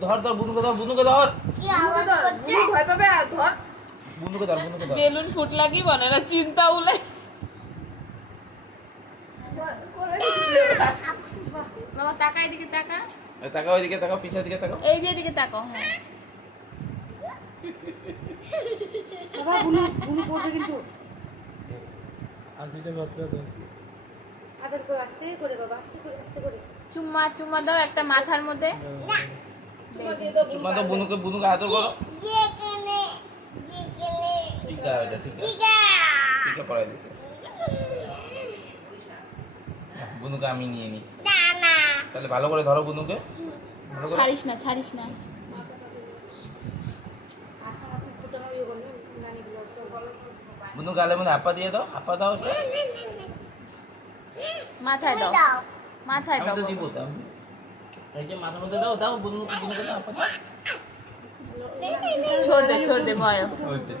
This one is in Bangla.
ধর ধর বুনুকে ধর বুনুকে ধর কি আওয়াজ করছে ভয় পাবে আর ধর বুনুকে ধর বুনুকে ধর বেলুন ফুটলা কি বলে না চিন্তা উলে বাবা তাকা এদিকে তাকা তাকাও এদিকে তাকাও পিছের দিকে তাকাও এই যে এদিকে তাকাও হ্যাঁ বাবা বুনু বুনু পড়বে কিন্তু আসিটা মাত্র দাও আদর করে আস্তে করে বাবা আস্তে করে চুম্মা চুম্মা দাও একটা মাথার মধ্যে চুম্মা দাও বুনুকে বুনুকে আদর করো যেখানে ঠিক আছে এটা ঠিক আছে টিকা ঠিক আছে পড়াই দিছে বুনুকে আমি নিয়ে নি দানা তাহলে ভালো করে ধরো বুনুকে ভালো করে ছাড়িস না আচ্ছা আপনি ফুটানো ইয়ে করলেন নানি গুলো সব বলো বুনু গালের মধ্যে হাপ্পা দিয়ে দাও হাপ্পা দাও এটা। মাথায় দাও দাও মাথায় আমি দাও তো দিব তো আমি এই যে মাথার মধ্যে দাও দাও বুনুকে বুনুকে দাও হাপ্পা দাও ছোড় দে ভয় হচ্ছে